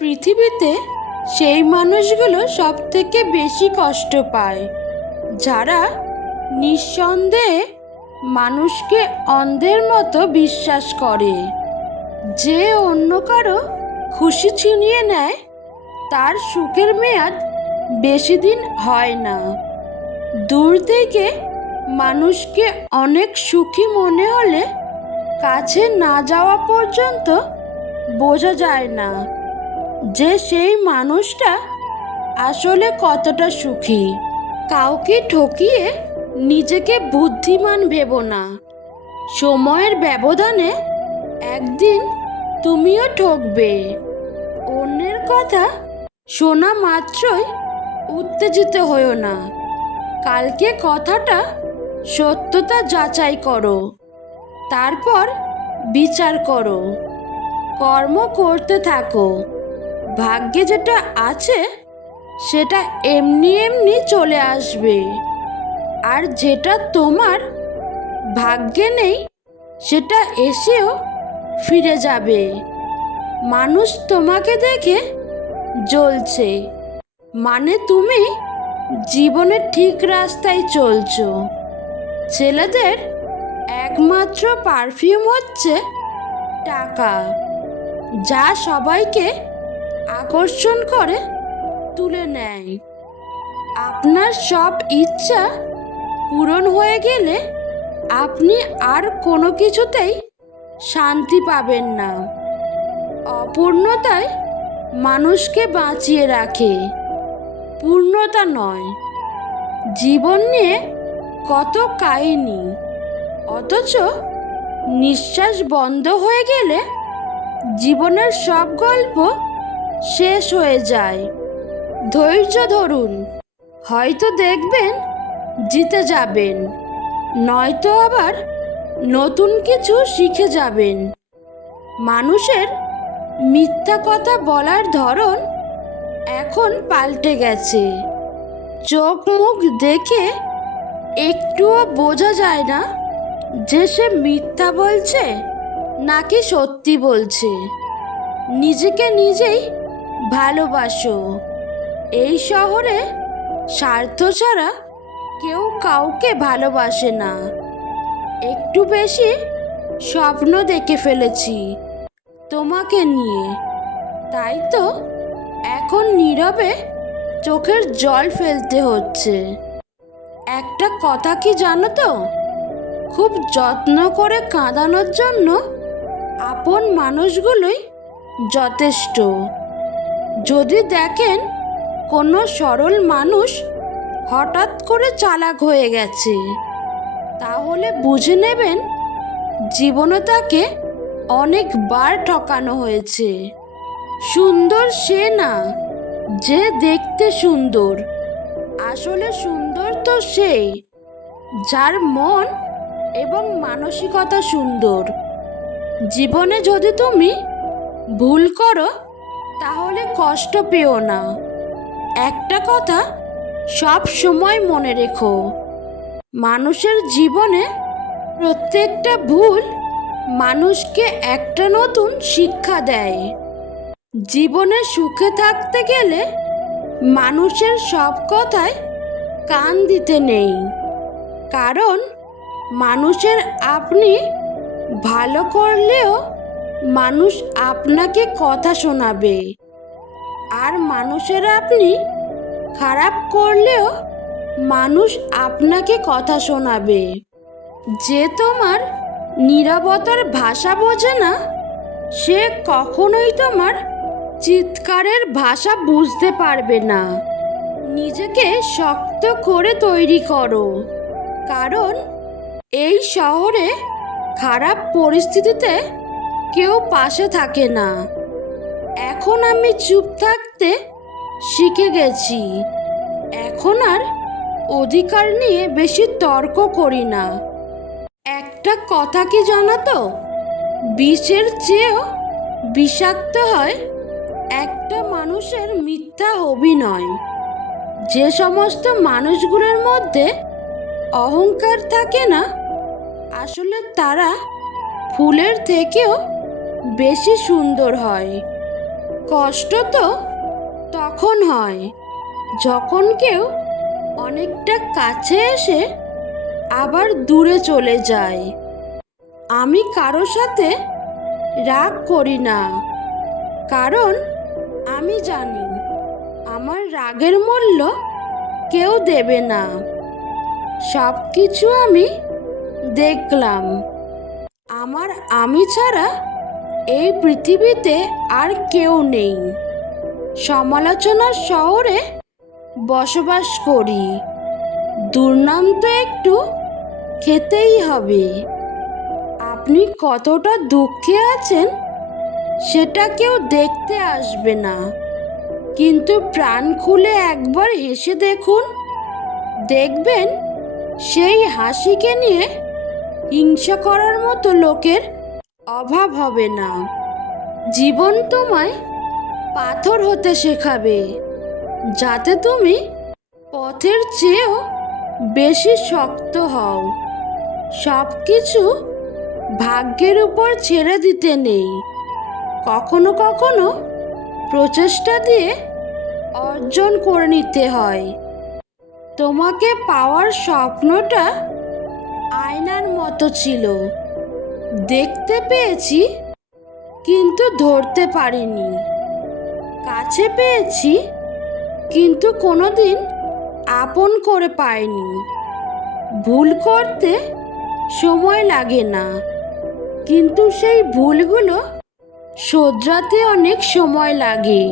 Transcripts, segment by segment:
পৃথিবীতে সেই মানুষগুলো সব থেকে বেশি কষ্ট পায়, যারা নিঃসন্দেহে মানুষকে অন্ধের মতো বিশ্বাস করে। যে অন্য কারও খুশি ছিনিয়ে নেয়, তার সুখের মেয়াদ বেশি দিন হয় না। দূর থেকে মানুষকে অনেক সুখী মনে হলে কাছে না যাওয়া পর্যন্ত বোঝা যায় না। যে সেই মানুষটা আসলে কতটা সুখী। কাউকে ঠকিয়ে নিজেকে বুদ্ধিমান ভেবো না। সময়ের ব্যবধানে একদিন তুমিও ঠকবে। অন্যের কথা শোনা মাত্রই উত্তেজিত হও না। কালকে কথাটা সত্যতা যাচাই করো। তারপর বিচার করো। কর্ম করতে থাকো। ভাগ্যে যেটা আছে, সেটা এমনি এমনি চলে আসবে। আর যেটা তোমার ভাগ্যে নেই, সেটা এসেও ফিরে যাবে। মানুষ তোমাকে দেখে জ্বলছে। মানে তুমি জীবনের ঠিক রাস্তায় চলছ। ছেলেদের একমাত্র পারফিউম হচ্ছে টাকা। যা সবাইকে আকর্ষণ করে, তুলে নেয়। আপনার সব ইচ্ছা পূরণ হয়ে গেলে আপনি আর কোনো কিছুতেই শান্তি পাবেন না। অপূর্ণতায় মানুষকে বাঁচিয়ে রাখে। পূর্ণতা নয়, জীবন নিয়ে কত কাহিনী, অথচ নিঃশ্বাস বন্ধ হয়ে গেলে জীবনের সব গল্প শেষ হয়ে যায়। ধৈর্য ধরুন। হয়তো দেখবেন, জিতে যাবেন। নয়তো আবার নতুন কিছু শিখে যাবেন। মানুষের মিথ্যা কথা বলার ধরন এখন পাল্টে গেছে। চোখ মুখ দেখে একটুও বোঝা যায় না যে সে মিথ্যা বলছে নাকি সত্যি বলছে। নিজেকে নিজেই ভালোবাসো। এই শহরে স্বার্থ ছাড়া কেউ কাউকে ভালোবাসে না। একটু বেশি স্বপ্ন দেখে ফেলেছি তোমাকে নিয়ে। তাই তো এখন নীরবে চোখের জল ফেলতে হচ্ছে। একটা কথা কি জানো তো? খুব যত্ন করে কাঁদানোর জন্য আপন মানুষগুলোই যথেষ্ট। যদি দেখেন কোনো সরল মানুষ হঠাৎ করে চালাক হয়ে গেছে, তাহলে বুঝে নেবেন জীবনে তাকে অনেকবার ঠকানো হয়েছে। সুন্দর সে না, যে দেখতে সুন্দর। আসলে সুন্দর তো সে যার মন এবং মানসিকতা সুন্দর। জীবনে যদি তুমি ভুল করো তাহলে কষ্ট পেও না। একটা কথা সব সময় মনে রেখো, মানুষের জীবনে প্রত্যেকটা ভুল মানুষকে একটা নতুন শিক্ষা দেয়। জীবনে সুখে থাকতে গেলে মানুষের সব কথায় কান দিতে নেই। কারণ মানুষের আপনি ভালো করলেও মানুষ আপনাকে কথা শোনাবে। আর মানুষের আপনি খারাপ করলেও মানুষ আপনাকে কথা শোনাবে। যে তোমার নীরবতার ভাষা বোঝে না, সে কখনোই তোমার চিৎকারের ভাষা বুঝতে পারবে না। নিজেকে শক্ত করে তৈরি করো। কারণ এই শহরে খারাপ পরিস্থিতিতে কেউ পাশে থাকে না। এখন আমি চুপ থাকতে শিখে গেছি। এখন আর অধিকার নিয়ে বেশি তর্ক করি না। একটা কথা কি জানো তো? বিষের চেয়েও বিষাক্ত হয় একটা মানুষের মিথ্যা অভিনয়। যে সমস্ত মানুষগুলোর মধ্যে অহংকার থাকে না, আসলে তারা ফুলের থেকেও বেশি সুন্দর হয়। কষ্ট তো তখন হয়, যখন কেউ অনেকটা কাছে এসে আবার দূরে চলে যায়। আমি কারও সাথে রাগ করি না, কারণ আমি জানি আমার রাগের মূল্য কেউ দেবে না। সব কিছু আমি দেখলাম। আমার আমি ছাড়া এই পৃথিবীতে আর কেউ নেই। সমালোচনার শহরে বসবাস করি। দুর্নাম তো একটু খেতেই হবে। আপনি কতটা দুঃখে আছেন সেটা কেউ দেখতে আসবে না। কিন্তু প্রাণ খুলে একবার হেসে দেখুন। দেখবেন সেই হাসিকে নিয়ে হিংসা করার মতো লোকের অভাব হবে না। জীবন তোমায় পাথর হতে শেখাবে, যাতে তুমি পথের চেয়েও বেশি শক্ত হও। সব কিছু ভাগ্যের উপর ছেড়ে দিতে নেই। কখনো কখনো প্রচেষ্টা দিয়ে অর্জন করে নিতে হয়। তোমাকে পাওয়ার স্বপ্নটা আয়নার মতো ছিল। দেখতে পেয়েছি, কিন্তু ধরতে পারিনি। কাছে পেয়েছি, কিন্তু কোনোদিন আপন করে পাইনি। ভুল করতে সময় লাগে না, কিন্তু সেই ভুলগুলো শোধরাতে অনেক সময় লাগে।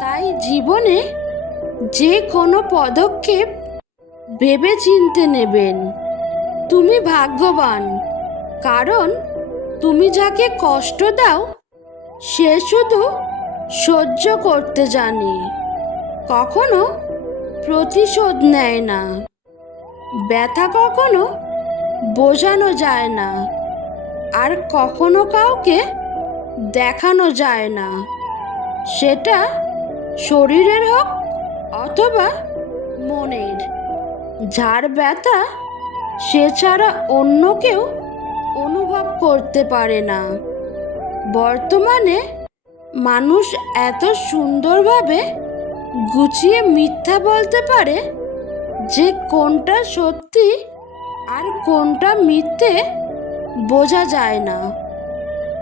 তাই জীবনে যে কোনো পদক্ষেপ ভেবে চিনতে নেবেন। তুমি ভাগ্যবান। কারণ তুমি যাকে কষ্ট দাও, সে শুধু সহ্য করতে জানে। কখনো প্রতিশোধ নেয় না। ব্যথা কখনো বোঝানো যায় না। আর কখনো কাউকে দেখানো যায় না। সেটা শরীরের হোক অথবা মনের। যার ব্যথা সে ছাড়া অন্য কেউ অনুভব করতে পারে না। বর্তমানে মানুষ এত সুন্দরভাবে গুছিয়ে মিথ্যা বলতে পারে যে কোনটা সত্যি আর কোনটা মিথ্যে বোঝা যায় না।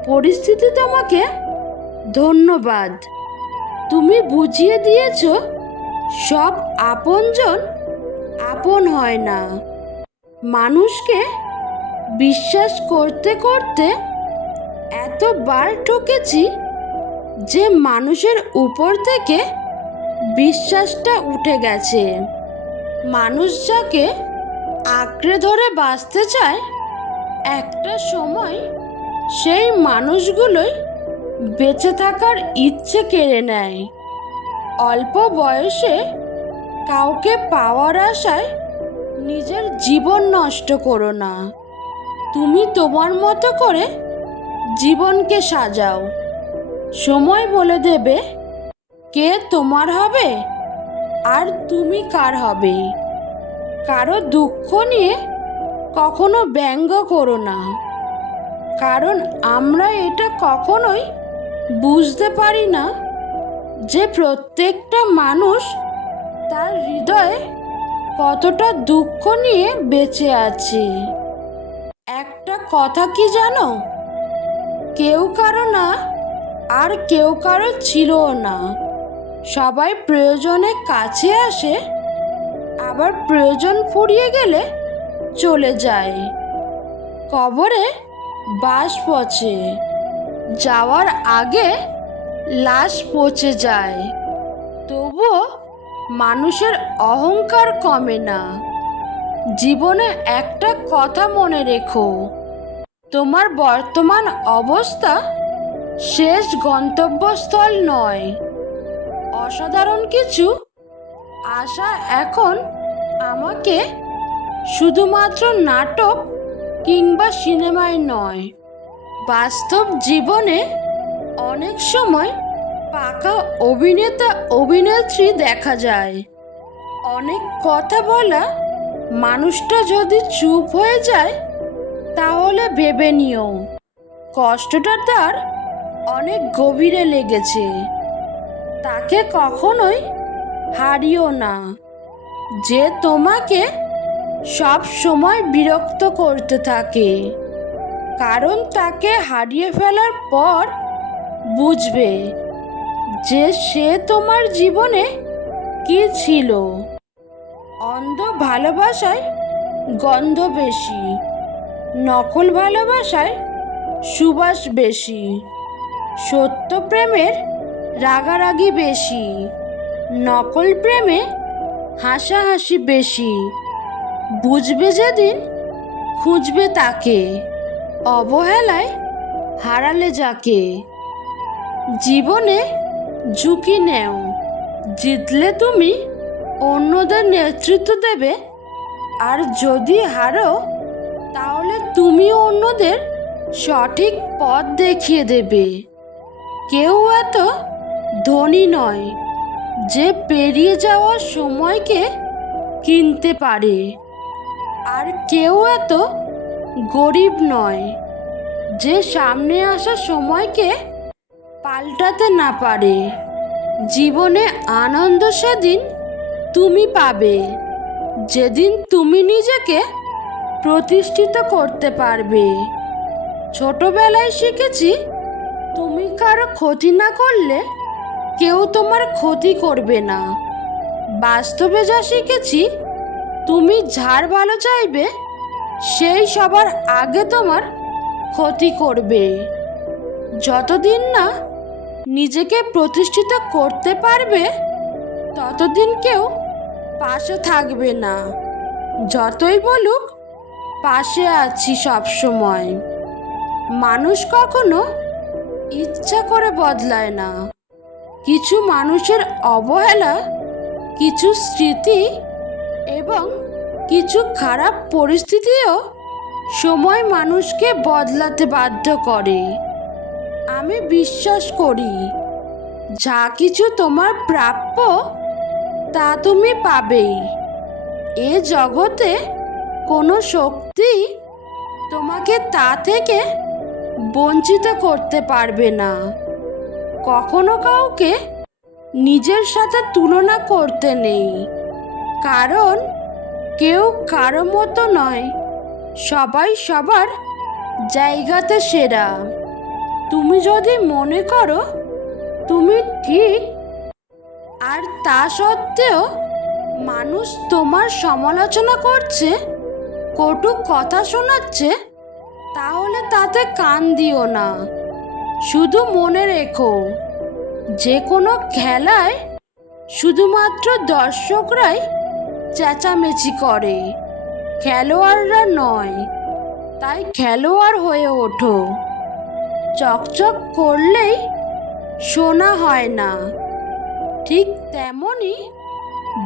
পরিস্থিতি তোমাকে ধন্যবাদ। তুমি বুঝিয়ে দিয়েছ সব আপনজন আপন হয় না। মানুষকে বিশ্বাস করতে করতে এতবার ঠকেছি যে মানুষের উপর থেকে বিশ্বাসটা উঠে গেছে। মানুষ যাকে আঁকড়ে ধরে বাঁচতে চায়, একটা সময় সেই মানুষগুলোই বেঁচে থাকার ইচ্ছে কেড়ে নেয়। অল্প বয়সে কাউকে পাওয়ার আশায় নিজের জীবন নষ্ট করো না। তুমি তোমার মতো করে জীবনকে সাজাও। সময় বলে দেবে কে তোমার হবে আর তুমি কার হবে। কারও দুঃখ নিয়ে কখনো ব্যঙ্গ করো না। কারণ আমরা এটা কখনোই বুঝতে পারি না যে প্রত্যেকটা মানুষ তার হৃদয়ে কতটা দুঃখ নিয়ে বেঁচে আছে। একটা কথা কি জানো? কেউ কারও না, আর কেউ কারও ছিলও না। সবাই প্রয়োজনে কাছে আসে, আবার প্রয়োজন ফুরিয়ে গেলে চলে যায়। কবরে বাস পচে, যাওয়ার আগে লাশ পচে যায়। তবুও মানুষের অহংকার কমে না। জীবনে একটা কথা মনে রেখো। তোমার বর্তমান অবস্থা শেষ গন্তব্যস্থল নয়। অসাধারণ কিছু। আশা এখন আমাকে শুধুমাত্র নাটক কিংবা সিনেমায় নয়, বাস্তব জীবনে অনেক সময় পাকা অভিনেতা অভিনেত্রী দেখা যায়। অনেক কথা বলা মানুষটা যদি চুপ হয়ে যায়, তাহলে ভেবে নিও। কষ্টটা তার অনেক গভীরে লেগেছে। তাকে কখনোই হারিও না। যে তোমাকে সব সময় বিরক্ত করতে থাকে, কারণ তাকে হারিয়ে ফেলার পর বুঝবে যে সে তোমার জীবনে কি ছিল। অন্ধ ভালোবাসায় গন্ধ বেশি, নকল ভালোবাসায় সুবাস বেশি, সত্য প্রেমের রাগারাগি বেশি, নকল প্রেমে হাসাহাসি বেশি। বুঝবে যেদিন খুঁজবে তাকে, অবহেলায় হারালে যাকে। জীবনে ঝুঁকি নেও, জিতলে তুমি অন্যদের নেতৃত্ব দেবে? আর যদি হারো, তাহলে তুমি অন্যদের সঠিক পথ দেখিয়ে দেবে। কেউ এত ধনী নয় যে পেরিয়ে যাওয়ার সময়কে কিনতে পারে। আর কেউ এত গরিব নয় যে সামনে আসা সময়কে পাল্টাতে না পারে। জীবনে আনন্দ সেদিন তুমি পাবে। যেদিন তুমি নিজেকে প্রতিষ্ঠিত করতে পারবে। ছোটবেলায় শিখেছি, তুমি কারও ক্ষতি না করলে কেউ তোমার ক্ষতি করবে না। বাস্তবে যা শিখেছি, তুমি যার ভালো চাইবে, সেই সবার আগে তোমার ক্ষতি করবে। যতদিন না নিজেকে প্রতিষ্ঠিত করতে পারবে ততদিন কেউ পাশে থাকবে না। যতই বলুক, পাশে আছি সব সময় মানুষ কখনো ইচ্ছা করে বদলায় না। কিছু মানুষের অবহেলা, কিছু স্মৃতি এবং কিছু খারাপ পরিস্থিতিও সময় মানুষকে বদলাতে বাধ্য করে। আমি বিশ্বাস করি, যা কিছু তোমার প্রাপ্য তা তুমি পাবেই। এ জগতে কোনো শক্তি তোমাকে তা থেকে বঞ্চিত করতে পারবে না। কখনো কাউকে নিজের সাথে তুলনা করতে নেই। কারণ কেউ কারও মতো নয়, সবাই সবার জায়গাতে সেরা। তুমি যদি মনে করো, তুমি ঠিক আর তা সত্ত্বেও মানুষ তোমার সমালোচনা করছে, কটু কথা শোনাচ্ছে, তাহলে তাতে কান দিও না। শুধু মনে রেখো, যে কোনো খেলায় শুধুমাত্র দর্শকরাই চেঁচামেচি করে, খেলোয়াড়রা নয়, তাই খেলোয়াড় হয়ে ওঠো। চকচক করলেই শোনা হয় না। ঠিক তেমনই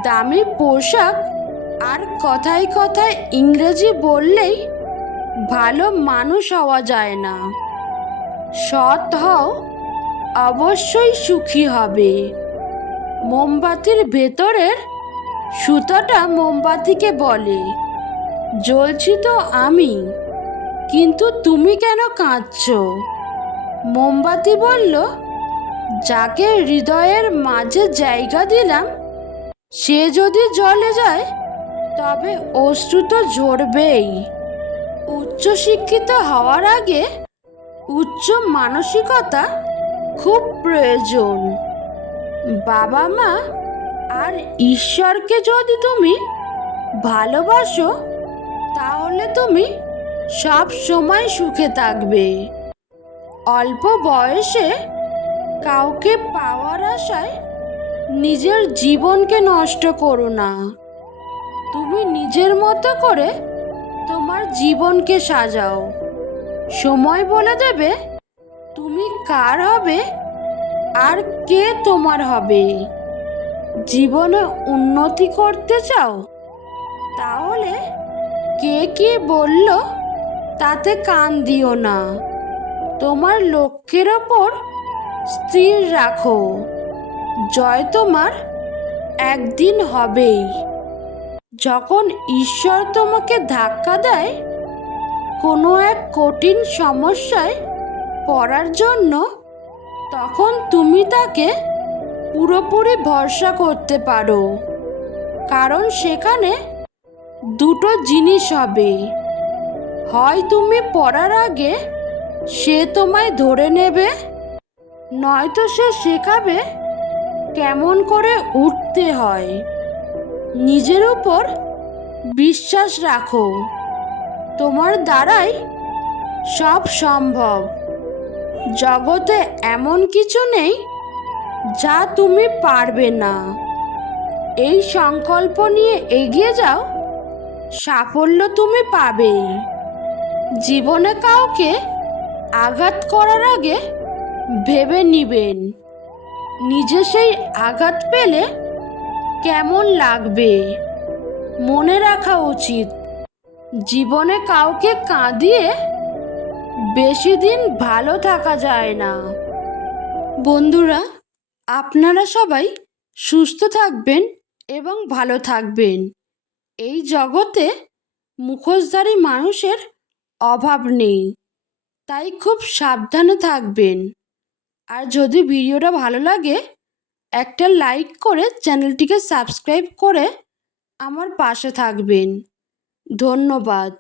দামি পোশাক আর কথায় কথায় ইংরেজি বললেই ভালো মানুষ হওয়া যায় না। সৎ হও, অবশ্যই সুখী হবে। মোমবাতির ভেতরের সুতাটা মোমবাতিকে বলে, জ্বলছি তো আমি, কিন্তু তুমি কেন কাঁদছো? মোমবাতি বলল যাকে হৃদয়ের মাঝে জায়গা দিলাম, সে যদি জলে যায়, তবে অশ্রু তো ঝরবেই। উচ্চশিক্ষিত হওয়ার আগে উচ্চ মানসিকতা খুব প্রয়োজন। বাবা মা, আর ঈশ্বরকে যদি তুমি ভালোবাসো, তাহলে তুমি সব সময় সুখে থাকবে। অল্প বয়সে কাউকে পাওয়ার আশায় নিজের জীবনকে নষ্ট করো না। তুমি নিজের মতো করে তোমার জীবনকে সাজাও। সময় বলে দেবে তুমি কার হবে আর কে তোমার হবে। জীবনে উন্নতি করতে চাও? তাহলে কে কি বলল তাতে কান দিও না। তোমার লক্ষ্যের ওপর স্থির রাখো। জয় তোমার একদিন হবেই। যখন ঈশ্বর তোমাকে ধাক্কা দেয়, কোনো এক কঠিন সমস্যায় পড়ার জন্য তখন তুমি তাকে পুরোপুরি ভরসা করতে পারো। কারণ সেখানে দুটো জিনিস হবে। হয় তুমি পড়ার আগে সে তোমায় ধরে নেবে নয়তো সে শেখাবে কেমন করে উঠতে হয়। নিজের উপর বিশ্বাস রাখো। তোমার দ্বারাই সব সম্ভব। জগতে এমন কিছু নেই যা তুমি পারবে না। এই সংকল্প নিয়ে এগিয়ে যাও, সাফল্য তুমি পাবেই। জীবনে কাউকে আঘাত করার আগে ভেবে নিবেন। নিজে সেই আঘাত পেলে কেমন লাগবে? মনে রাখা উচিত। জীবনে কাউকে কাঁদিয়ে বেশি দিন ভালো থাকা যায় না। বন্ধুরা, আপনারা সবাই সুস্থ থাকবেন এবং ভালো থাকবেন। এই জগতে মুখোশধারী মানুষের অভাব নেই, তাই খুব সাবধানে থাকবেন। আর যদি ভিডিওটা ভালো লাগে, একটা লাইক করে চ্যানেলটিকে সাবস্ক্রাইব করে আমার পাশে থাকবেন। ধন্যবাদ।